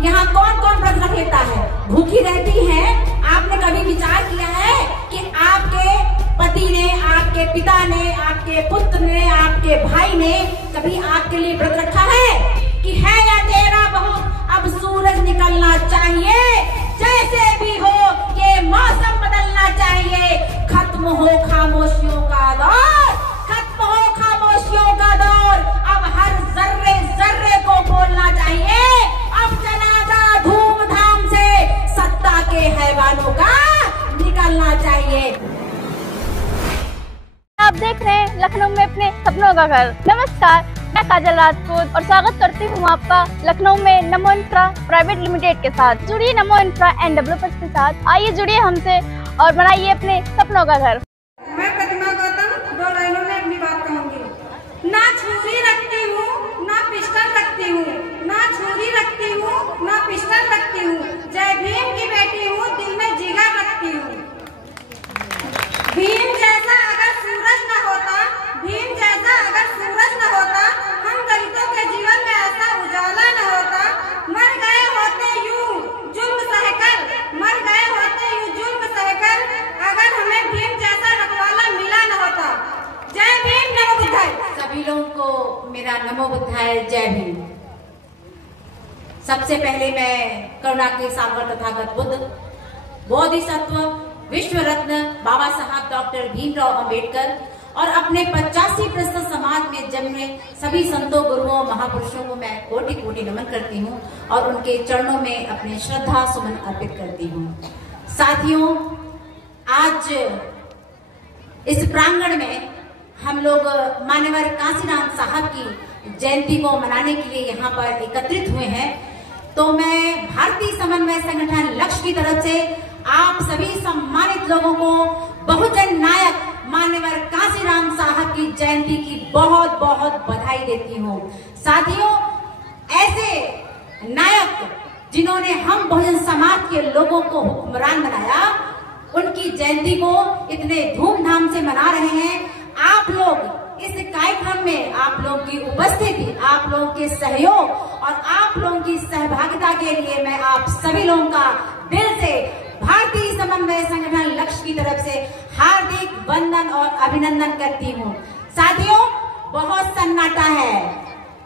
यहाँ कौन कौन व्रत रख लेता है? भूखी रहती है। आपने कभी विचार किया है कि आपके पति ने, आपके पिता ने, आपके पुत्र ने, आपके भाई ने कभी आपके लिए व्रत रखा है कि है या तेरा बहुत अब सूरज निकलना चाहिए, जैसे भी हो ये मौसम बदलना चाहिए, खत्म हो खामोशियों का दौर, खत्म हो खामोशियों का दौर, अब हर जर्रे जर्रे को बोलना चाहिए, अब जनाजा धूमधाम से सत्ता के हैवानों का निकलना चाहिए। आप देख रहे हैं लखनऊ में अपने सपनों का घर। नमस्कार, मैं काजल राजपूत और स्वागत करती हूँ आपका लखनऊ में नमो इंफ्रा प्राइवेट लिमिटेड के साथ। जुड़िए नमो इंफ्रा एंड डेवलपर्स के साथ, आइए जुड़िए हमसे और बनाइए अपने सपनों का घर। मैं प्रतिमा गौतम 2 लाइनों में अपनी बात कहूँगी। ना छुरी रखती हूँ, ना पिस्टल रखती हूँ, ना छुरी रखती हूँ, ना पिस्टल रखती हूँ, जय भीम की बेटी हूँ, दिल में जिगर रखती हूँ। भीम जैसा अगर सूरज न होता, भीम जैसा अगर सूरज न होता, हम दलितों के जीवन में ऐसा उजाला न होता। मर गए होते यूं जुल्म सहकर, मर गए होते यूं जुल्म सहकर, अगर हमें भीम जैसा रखवाला मिला न होता। जय भीम, नमो बुद्धाय। सभी लोगों को मेरा नमो बुद्धाय, जय भीम। सबसे पहले मैं करुणा के सागर तथागत बुद्ध, बोधिसत्व, विश्व रत्न बाबा साहब डॉक्टर भीमराव अंबेडकर और अपने 85% समाज में जन्मे सभी संतों, गुरुओं, महापुरुषों को मैं कोटि कोटि नमन करती हूँ और उनके चरणों में अपने श्रद्धा सुमन अर्पित करती हूँ। साथियों, आज इस प्रांगण में हम लोग मान्यवर कांसीराम साहब की जयंती को मनाने के लिए यहाँ पर एकत्रित हुए हैं। तो मैं भारतीय समन्वय संगठन लक्ष्य की तरफ से आप सभी सम्मानित लोगों को बहुजन नायक मान्यवर कांसीराम साहब की जयंती की बहुत बहुत बधाई देती हूँ। साथियों, ऐसे नायक जिन्होंने हम बहुजन समाज के लोगों को हुक्मरान बनाया, उनकी जयंती को इतने धूमधाम से मना रहे हैं। आप लोग इस कार्यक्रम में आप लोगों की उपस्थिति, आप लोगों के सहयोग और आप लोगों की सहभागिता के लिए मैं आप सभी लोगों का दिल से भारतीय समन्वय संगठन लक्ष्य की तरफ से हार्दिक वंदन और अभिनंदन करती हूँ। साथियों, बहुत सन्नाटा है,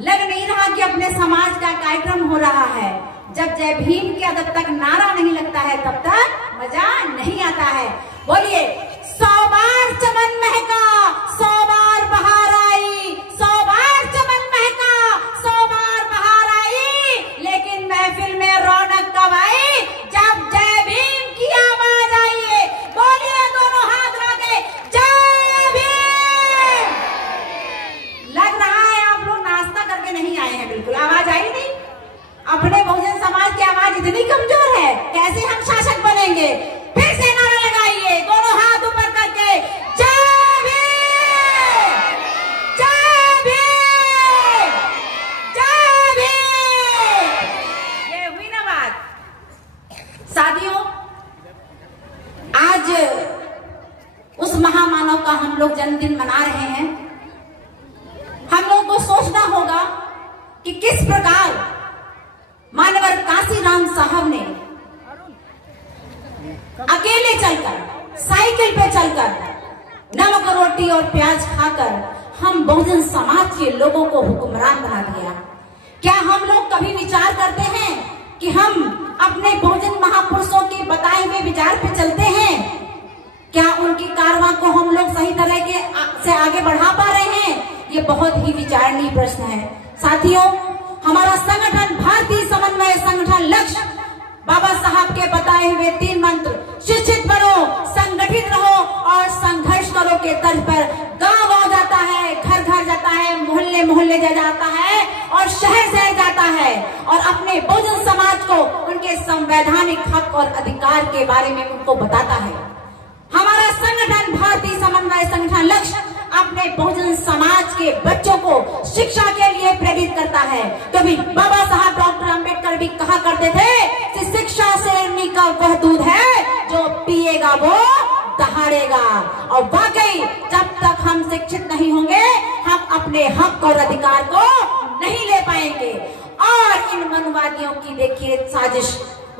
लग नहीं रहा कि अपने समाज का कार्यक्रम हो रहा है। जब जय भीम के जब तक नारा नहीं लगता है तब तक मजा नहीं आता है। बोलिए, 100 बार चमन महका, 100 बार बहार आई, 100 बार चमन महका, 100 बार बहार आई, लेकिन महफिल में रौनक कब आई? जब जय भीम की आवाज आई है। बोलिए दोनों हाथ लगे, जय भीम। लग रहा है आप लोग नाश्ता करके नहीं आए हैं, बिल्कुल आवाज आई नहीं। अपने बहुजन समाज की आवाज इतनी कमजोर है, कैसे हम शासक बनेंगे? फिर से नारा लगाइए, दोनों हाथ ऊपर करके, जय भीम, जय भीम, जय भीम। ये हुई ना बात। साथियों, आज उस महामानव का हम लोग जन्मदिन मना रहे हैं। हम लोगों को सोचना होगा कि किस प्रकार मान्यवर कांसीराम साहब ने अकेले चलकर, साइकिल पे चलकर, नमक रोटी और प्याज खाकर हम बहुजन समाज के लोगों को हुक्मरान बना दिया। क्या हम लोग कभी विचार करते हैं कि हम अपने बहुजन महापुरुषों के बताए हुए विचार पे चलते हैं? क्या उनकी कारवां को हम लोग सही तरह के से आगे बढ़ा पा रहे हैं? ये बहुत ही विचारणीय प्रश्न है। साथियों, हमारा संगठन भारतीय समन्वय संगठन लक्ष्य बाबा साहब के बताए हुए 3 मंत्र, शिक्षित बनो, संगठित रहो और संघर्ष करो के तर्ज पर गांव जाता है, घर घर जाता है, मोहल्ले मोहल्ले जाता है और शहर शहर जाता है और अपने बहुजन समाज को उनके संवैधानिक हक और अधिकार के बारे में उनको बताता है। हमारा संगठन भारतीय समन्वय संगठन लक्ष्य अपने बहुजन समाज के बच्चों को शिक्षा के लिए प्रेरित करता है। कभी बाबा साहब डॉक्टर अंबेडकर भी कहा करते थे कि शिक्षा शेरनी का वह दूध है जो पिएगा वो दहाड़ेगा। और वाकई जब तक हम शिक्षित नहीं होंगे, हम अपने हक और अधिकार को नहीं ले पाएंगे। और इन मनवादियों की देखिए साजिश।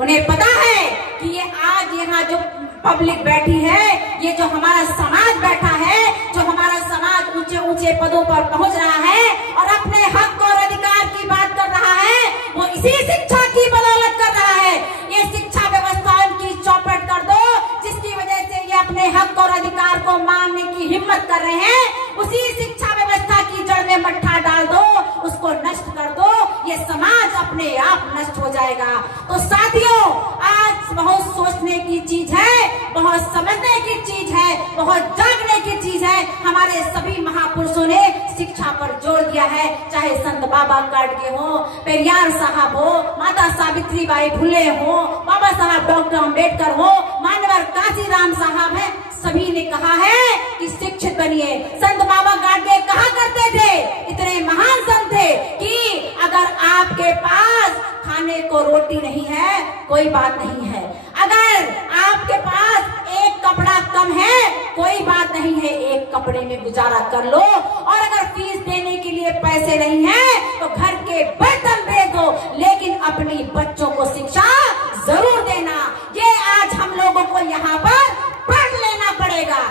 उन्हें पता है कि ये आज यहाँ जो पब्लिक बैठी है, ये जो हमारा समाज बैठा है, जो हमारा समाज ऊंचे ऊंचे पदों पर पहुंच रहा है और अपने हक और अधिकार की बात कर रहा है, वो इसी शिक्षा की बदौलत कर रहा है। ये शिक्षा व्यवस्था की चौपट कर दो, जिसकी वजह से ये अपने हक और अधिकार को मांगने की हिम्मत कर रहे हैं। उसी शिक्षा व्यवस्था की जड़ में मट्ठा डाल दो, उसको नष्ट कर दो, ये समाज अपने आप नष्ट हो जाएगा। तो साथियों, आज बहुत सोचने की चीज है, बहुत समझने की चीज है, बहुत जागने की चीज है। हमारे सभी महापुरुषों ने शिक्षा पर जोर दिया है, चाहे संत बाबा काटके हो, पेरियार साहब हो, माता सावित्रीबाई फुले हो, बाबा साहब डॉक्टर अम्बेडकर हो, मानवर काशीराम साहब है, सभी ने कहा है कि शिक्षित बनिए। संत बाबा गाडगे कहा करते थे, इतने महान संत थे कि अगर आपके पास खाने को रोटी नहीं है कोई बात नहीं है, अगर आपके पास एक कपड़ा कम है कोई बात नहीं है, एक कपड़े में गुजारा कर लो, और अगर फीस देने के लिए पैसे नहीं है तो घर के बर्तन बेच दो, लेकिन अपनी बच्चों को शिक्षा जरूर देना। ये आज हम लोगों को यहाँ पर पढ़ लेना पड़ेगा।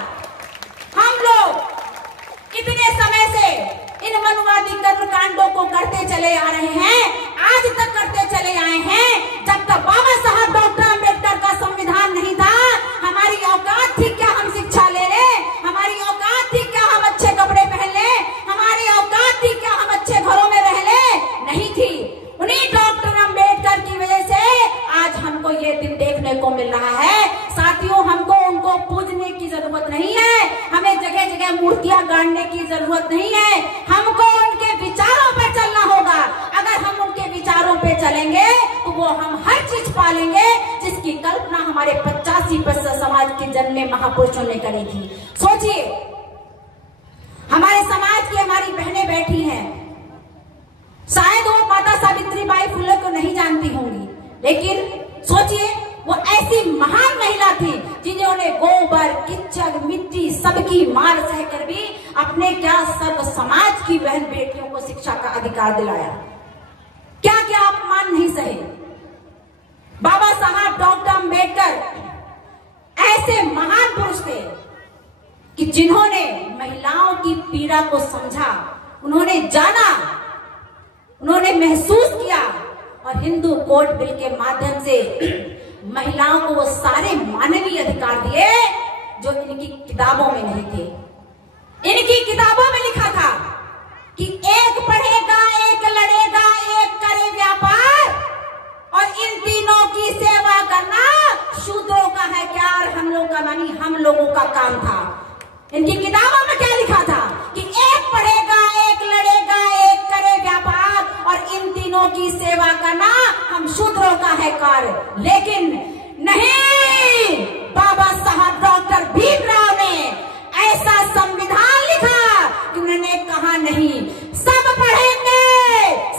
हम लोग इतने समय से इन मनवादी कर्मकांडों को करते चले आ रहे हैं, आज तक करते चले आए हैं। जब तक बाबा साहब डॉक्टर अम्बेडकर का संविधान नहीं था, हमारी औकात थी क्या हम शिक्षा ले ले, हमारी औकात थी क्या हम अच्छे कपड़े पहन ले, हमारी औकात थी क्या हम अच्छे घरों में रह ले, नहीं थी। उन्हीं डॉक्टर अम्बेडकर की वजह से आज हमको ये दिन देखने को मिल रहा है। साथियों, हमको उनको पूजने की जरूरत नहीं है, हमें जगह जगह मूर्तियां गाड़ने की जरूरत नहीं है, हमको उनके विचारों पर चलना होगा। अगर हम उनके विचारों पे चलेंगे तो वो हम हर चीज पालेंगे जिसकी कल्पना हमारे 85% समाज के जन्मे महापुरुषों ने करी थी। सोचिए, हमारे समाज की हमारी बहनें बैठी हैं, शायद वो माता सावित्रीबाई फुले को नहीं जानती होंगी, लेकिन सोचिए वो ऐसी महान महिला थी जिन्होंने गोबर कीचड़ मिट्टी सबकी मार सहकर भी अपने क्या सर्व समाज की बहन बेटियों को शिक्षा का अधिकार दिलाया। क्या क्या अपमान नहीं सहे। बाबा साहब डॉक्टर अम्बेडकर ऐसे महान पुरुष थे कि जिन्होंने महिलाओं की पीड़ा को समझा, उन्होंने जाना, उन्होंने महसूस किया और हिंदू कोड बिल के माध्यम से महिलाओं को वो सारे मानवीय अधिकार दिए जो इनकी किताबों में नहीं थे। इनकी किताबों में लिखा था कि एक पढ़ेगा, एक लड़ेगा, एक करे व्यापार, और इन तीनों की सेवा करना शूद्रों का है क्या, और हम लोग का मानी हम लोगों का काम था। इनकी किताबों में क्या लिखा था कि एक पढ़ेगा, एक लड़ेगा, एक करे व्यापार, और इन तीनों की सेवा करना हम शूद्रों का है कार्य। लेकिन नहीं, बाबा साहब डॉक्टर भीमराव ने ऐसा संविधान लिखा कि उन्होंने कहा नहीं, सब पढ़ेंगे,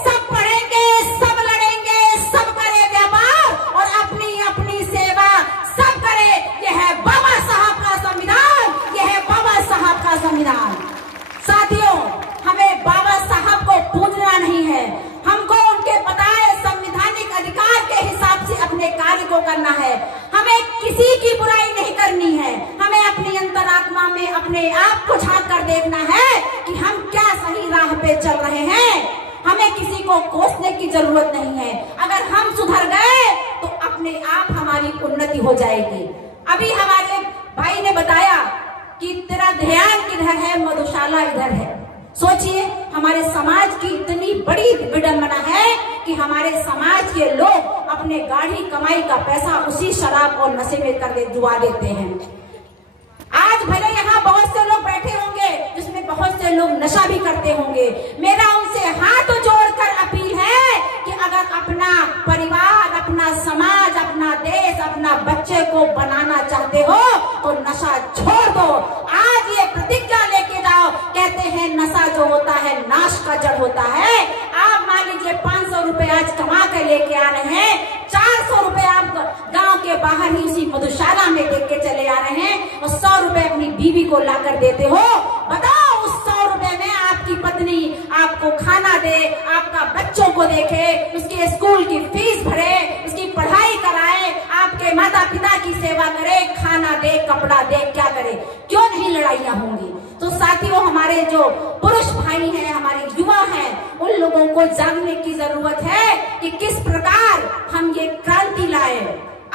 सब पढ़ेंगे, सब लड़ेंगे, सब करे व्यापार और अपनी अपनी सेवा सब करे। यह है बाबा साहब का संविधान, यह है बाबा साहब का संविधान। साथियों, हमें बाबा साहब को पूजना नहीं है, हमको उनके बताए संवैधानिक अधिकार के हिसाब से अपने कार्य को करना है। हमें किसी की बुराई नहीं करनी है, हमें अपनी अंतरात्मा में अपने आप को झांक कर देखना है कि हम क्या सही राह पे चल रहे हैं। हमें किसी को कोसने की जरूरत नहीं है। अगर हम सुधर गए तो अपने आप हमारी उन्नति हो जाएगी। अभी हमारे भाई ने बताया कि तेरा ध्यान किधर है, मधुशाला इधर है। सोचिए, हमारे समाज की इतनी बड़ी विडंबना है कि हमारे समाज के लोग अपने गाढ़ी कमाई का पैसा उसी शराब और नशे में कर जुआ देते हैं। आज भले यहाँ बहुत से लोग बैठे होंगे जिसमें बहुत से लोग नशा भी करते होंगे। मेरा उनसे हाथ जोड़कर अपील है कि अगर अपना परिवार, अपना समाज, अपना देश, अपना बच्चे को बनाना चाहते हो तो नशा छोड़ दो। आज ये प्रतिज्ञा लेके जाओ। कहते हैं नशा जो होता है नाश का जड़ होता है। आप मान लीजिए 500 रुपए आज कमा कर लेके आ रहे हैं, 400 रुपए आप गांव के बाहर ही उसी मधुशाला में देख के चले आ रहे हैं और 100 रुपए अपनी बीवी को लाकर देते हो। बताओ, उस 100 रुपए में आपकी पत्नी आपको खाना दे, आपका बच्चों को देखे, उसके उसके स्कूल की फीस भरे, उसकी पढ़ाई कराए, आपके माता पिता की सेवा करे, खाना दे, कपड़ा दे, क्या करे? क्यों नहीं लड़ाइयां होंगी? तो साथियों, हमारे जो पुरुष भाई हैं, हमारे युवा हैं, उन लोगों को जानने की जरूरत है कि किस प्रकार हम ये क्रांति लाए।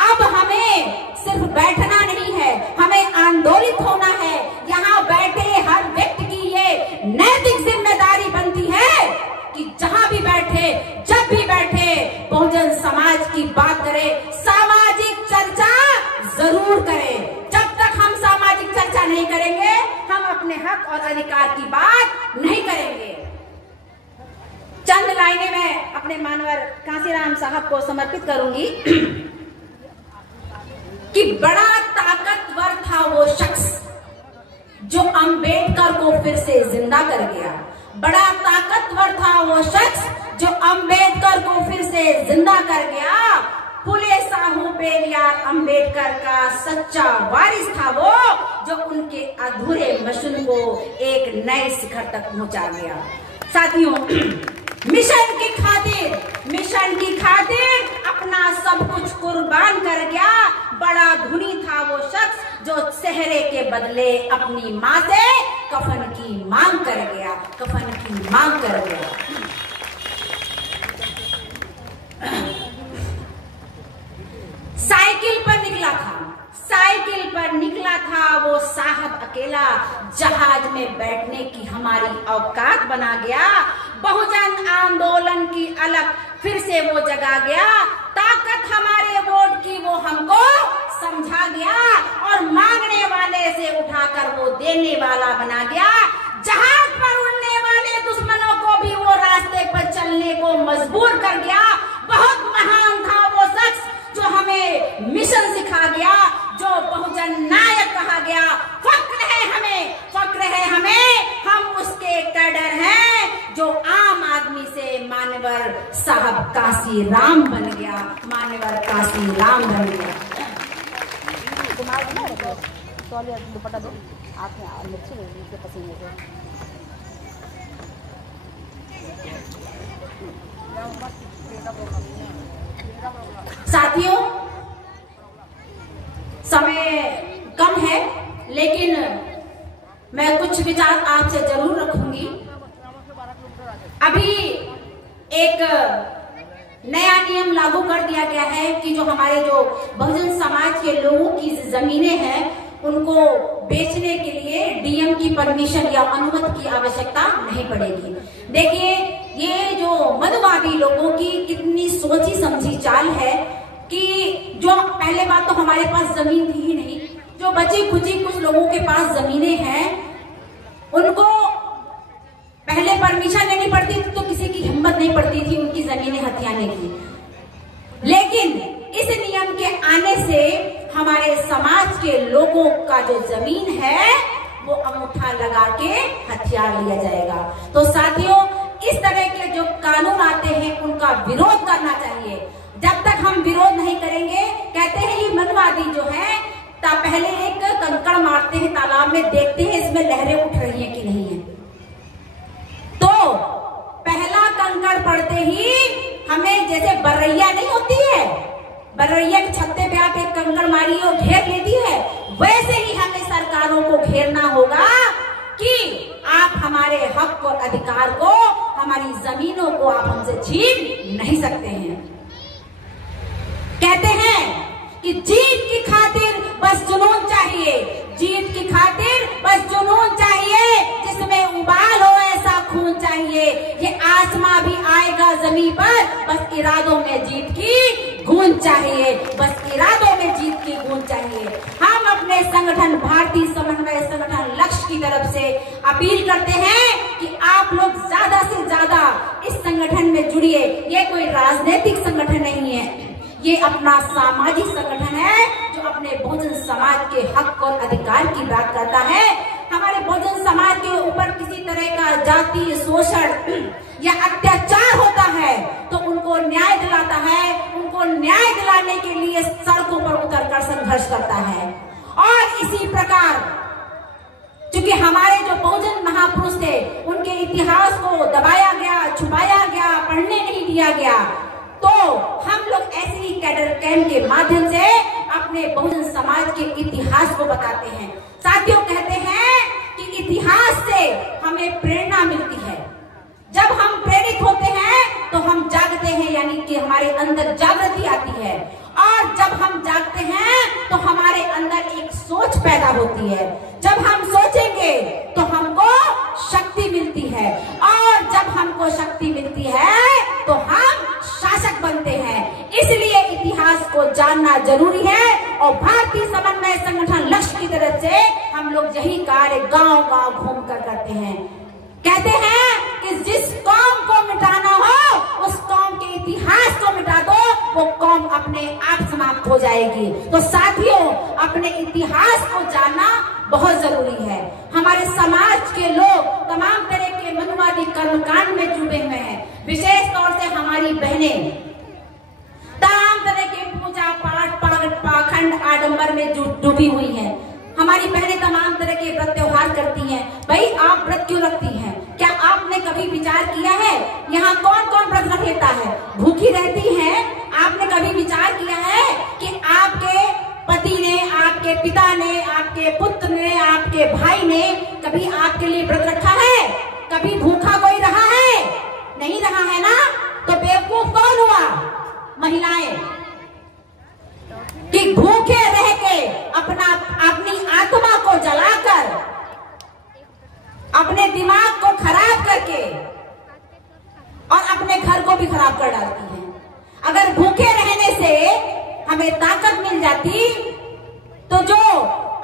अब हमें सिर्फ बैठना नहीं है, हमें आंदोलित होना है। यहाँ बैठे हर व्यक्ति की ये नैतिक जिम्मेदारी बनती है कि जहां भी बैठे, जब भी बैठे, बहुजन समाज की बात करे, सामाजिक चर्चा जरूर करें। जब तक हम सामाजिक चर्चा नहीं करेंगे, हम अपने हक और अधिकार की बात नहीं करेंगे। चंद लाइनें मैं अपने मानवर कांसीराम साहब को समर्पित करूंगी कि बड़ा ताकतवर था वो शख्स जो अंबेडकर को फिर से जिंदा कर गया। बड़ा ताकतवर था वो शख्स जो अंबेडकर को फिर से जिंदा कर गया। फुले साहू पेरियार अंबेडकर का सच्चा वारिस था वो, जो उनके अधूरे मिशन को एक नए शिखर तक पहुंचा गया। साथियों, मिशन की खातिर अपना सब कुछ कुर्बान कर गया। बड़ा धनी था वो शख्स जो सेहरे के बदले अपनी माँ से कफन की मांग कर गया। साइकिल पर निकला था वो साहब अकेला, जहाज में बैठने की हमारी औकात बना गया। बहुजन आंदोलन की अलग फिर से वो जगा गया। ताकत हमारे वोट की वो हमको समझा गया और मांगने वाले से उठाकर वो देने वाला बना गया। जहाज पर उड़ने वाले दुश्मनों को भी वो रास्ते पर चलने को मजबूर कर गया। बहुत महान था वो शख्स जो हमें मिशन सिखा गया, जो बहुजन नायक कहा गया। फक्र है हमें, हम उसके कैडर हैं जो आम आदमी से मान्यवर साहब कांसीराम बन गया। दुपट्टा दो, आंखें मिर्ची के पसीने से। साथियों, समय कम है, लेकिन मैं कुछ विचार आपसे जरूर रखूंगी। अभी एक नया नियम लागू कर दिया गया है कि जो हमारे जो बहुजन समाज के लोगों की जमीनें हैं, उनको बेचने के लिए डीएम की परमिशन या अनुमति की आवश्यकता नहीं पड़ेगी। देखिए, ये जो मधुवादी लोगों की कितनी सोची समझी चाल है कि जो पहले बात तो हमारे पास जमीन थी ही नहीं, जो बची खुची कुछ लोगों के पास जमीनें हैं, उनको पहले परमिशन लेनी पड़ती थी, तो किसी की हिम्मत नहीं पड़ती थी उनकी जमीनें हथियाने की। लेकिन इस नियम के आने से हमारे समाज के लोगों का जो जमीन है वो अंगूठा लगा के हथियार लिया जाएगा। तो साथियों, इस तरह के जो कानून आते हैं उनका विरोध करना चाहिए। जब तक हम विरोध नहीं करेंगे, कहते हैं ये मनवादी जो है पहले एक कंकड़ मारते हैं तालाब में, देखते हैं इसमें लहरें उठ रही हैं कि नहीं है। तो पहला कंकड़ पड़ते ही हमें, जैसे बर्रैया नहीं होती है, बर्रैया के छत्ते पे आप एक कंकड़ मारिए और घेर लेती है, वैसे ही हमें सरकारों को घेरना होगा कि आप हमारे हक और अधिकार को, हमारी जमीनों को आप हमसे छीन नहीं सकते हैं। कहते हैं कि जीत की खातिर बस जुनून चाहिए, जीत की खातिर बस जुनून चाहिए, जिसमें उबाल हो ऐसा खून चाहिए। ये आसमां भी आएगा जमीन पर, बस इरादों में जीत की गूंज चाहिए, बस इरादों में जीत की गूंज चाहिए। हम अपने संगठन भारतीय समन्वय संगठन लक्ष्य की तरफ से अपील करते हैं कि आप लोग ज्यादा से ज्यादा इस संगठन में जुड़िए। ये कोई राजनीतिक संगठन नहीं है, ये अपना सामाजिक संगठन है जो अपने बहुजन समाज के हक और अधिकार की बात करता है। हमारे बहुजन समाज के ऊपर किसी तरह का जातीय शोषण या अत्याचार होता है तो उनको न्याय दिलाता है, उनको न्याय दिलाने के लिए सड़कों पर उतरकर संघर्ष करता है। और इसी प्रकार क्योंकि हमारे जो बहुजन महापुरुष थे, उनके इतिहास को दबाया गया, छुपाया गया, पढ़ने नहीं दिया गया, तो हम लोग ऐसे ही कैडर कैंप के माध्यम से अपने बहुजन समाज के इतिहास को बताते हैं। साथियों, कहते हैं कि इतिहास से हमें प्रेरणा मिलती है। जब हम प्रेरित होते हैं तो हम जागते हैं, यानी कि हमारे अंदर जागृति आती है, और जब हम जागते हैं तो हमारे अंदर एक सोच पैदा होती है। जब हम सोचेंगे तो हमको शक्ति मिलती है, और जब हमको शक्ति मिलती है तो हम शासक बनते हैं। इसलिए इतिहास को जानना जरूरी है, और भारतीय समन्वय संगठन लक्ष्य की तरफ से हम लोग यही कार्य गांव-गांव घूमकर करते हैं। कहते हैं कि जिस कौम को मिटाना हो उस कौम के इतिहास को मिटा दो, वो कौम अपने आप समाप्त हो जाएगी। तो साथियों, अपने इतिहास को जानना बहुत जरूरी है। हमारे समाज के लोग तमाम तरह के मनुवादी कर्मकांड में जुड़े हुए हैं। विशेष तौर से हमारी बहनें तमाम तरह के पूजा पाठ पाखंड आडंबर में डूबी हुई हैं। हमारी बहनें तमाम तरह के व्रत त्योहार करती हैं। भाई, आप व्रत क्यों रखती हैं? क्या आपने कभी विचार किया है यहाँ कौन कौन व्रत रख लेता है? भूखी रहती हैं। आपने कभी विचार किया है कि आपके पति ने, आपके पिता ने, आपके पुत्र ने, आपके भाई ने कभी आपके लिए व्रत रखा है? कभी भूखा कोई रहा है? नहीं रहा है ना? तो बेवकूफ कौन हुआ? महिलाएं, कि भूखे रह के अपनी आत्मा को जलाकर, अपने दिमाग को खराब करके और अपने घर को भी खराब कर डालती हैं। अगर भूखे रहने से हमें ताकत मिल जाती तो जो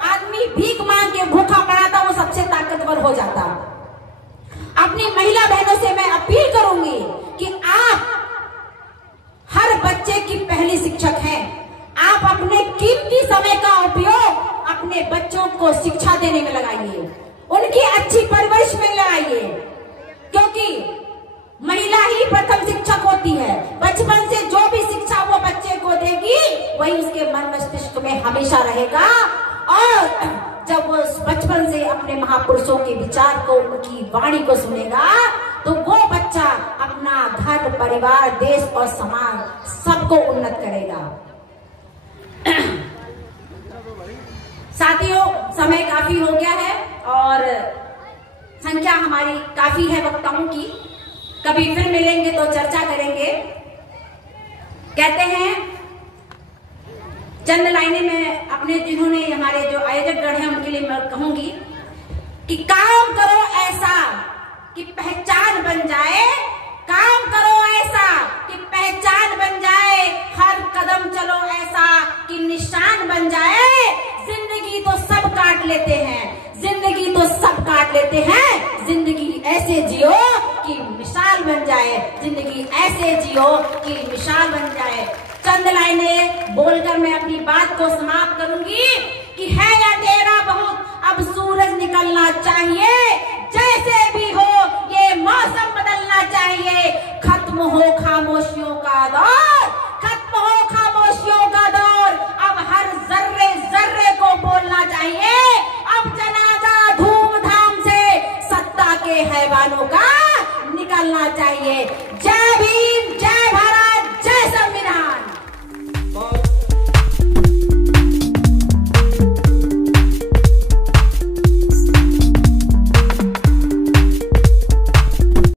आदमी भीख मांग के भूखा पड़ा था वो सबसे ताकतवर हो जाता। अपनी महिला बहनों से मैं अपील करूंगी कि आप हर बच्चे की पहली शिक्षक हैं। आप अपने कीमती समय का उपयोग अपने बच्चों को शिक्षा देने में लगाइए, उनकी अच्छी परवरिश में लगाइए, क्योंकि महिला ही प्रथम शिक्षक होती है। बचपन से जो भी शिक्षा वो बच्चे को देगी वही उसके मन मस्तिष्क में हमेशा रहेगा, और जब वो बचपन से अपने महापुरुषों के विचार को, उनकी वाणी को सुनेगा तो वो बच्चा अपना घर, परिवार, देश और समाज सबको उन्नत करेगा। साथियों, समय काफी हो गया है और संख्या हमारी काफी है वक्ताओं की। कभी फिर मिलेंगे तो चर्चा करेंगे। कहते हैं चंद लाइनें में अपने, जिन्होंने हमारे जो आयोजक गण हैं उनके लिए मैं कहूंगी कि काम करो ऐसा कि पहचान बन जाए, काम करो ऐसा कि पहचान बन जाए, हर कदम चलो ऐसा कि निशान बन जाए। जिंदगी तो सब काट लेते हैं, जिंदगी तो सब काट लेते हैं, जिंदगी ऐसे जियो कि मिसाल बन जाए, जिंदगी ऐसे जियो कि मिसाल बन जाए। चंद लाइनें बोलकर मैं अपनी बात को समाप्त करूंगी कि है या तेरा बहुत, अब सूरज निकलना चाहिए, जैसे भी हो ये मौसम बदलना चाहिए, खत्म हो खामोशियों का दौर,